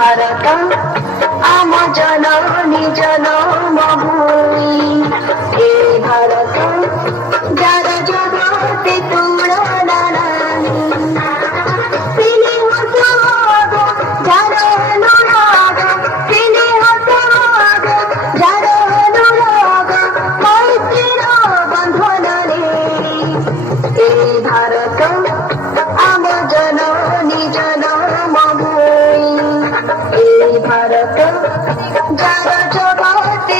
भारत आम जननी जन्मभूमि ए भारत जार जगते तुलना नाही তিনি হতে হবে যার অনুরাগ তিনি হতে হবে যার অনুরাগ মৈত্রীর বন্ধনে এই ভারত আম জননী জন্মভূমি এই ভারত যার জগতে